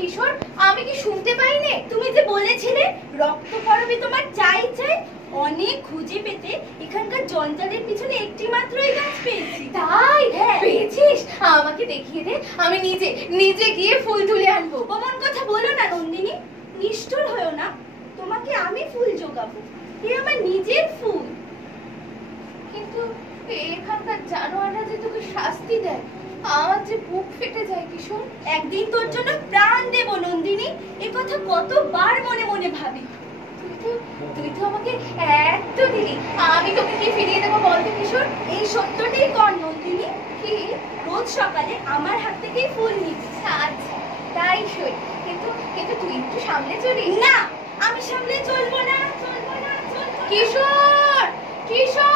কিশোর, আমি কি শুনতে পাইনি? তুমি যে বলেছিলে রক্ত পরবে তোমার চাই চাই, অনেক খুঁজে পেতে এখানকার জঞ্জালের পিছনে একটি মাত্রই গাছ পেয়েছি। তাই? পেয়েছিস? আমাকে দেখিয়ে দে, আমি নিজে নিজে গিয়ে ফুল তুলে আনবো। অমন কথা বলো না নন্দিনী, নিষ্ঠুর হয়েও না। তোমাকে আমি ফুল জোগাবো, এ আমার নিজের ফুল। কিন্তু এখানকার জানোয়াররা যে তোকে শাস্তি দেয়, আমার যে বুক ফেটে যায় কিশোর। একদিন তোর জন্য প্রাণ দেব নন্দিনী, এ কথা কতবার মনে মনে ভাবি। তুই তো আমাকে এত দিলি, আমি তোকে কি ফিরিয়ে দেবো বলতো কিশোর? এই সত্যটাই কর নন্দিনী। কি? রোজ সকালে আমার হাত থেকেই ফুল নিবি। আচ্ছা তাই সই, কিন্তু কিন্তু তুই একটু সামনে চলিস। না, আমি সামনে চলবো না, চলবো না, চলবো না। কিশোর, কিশোর।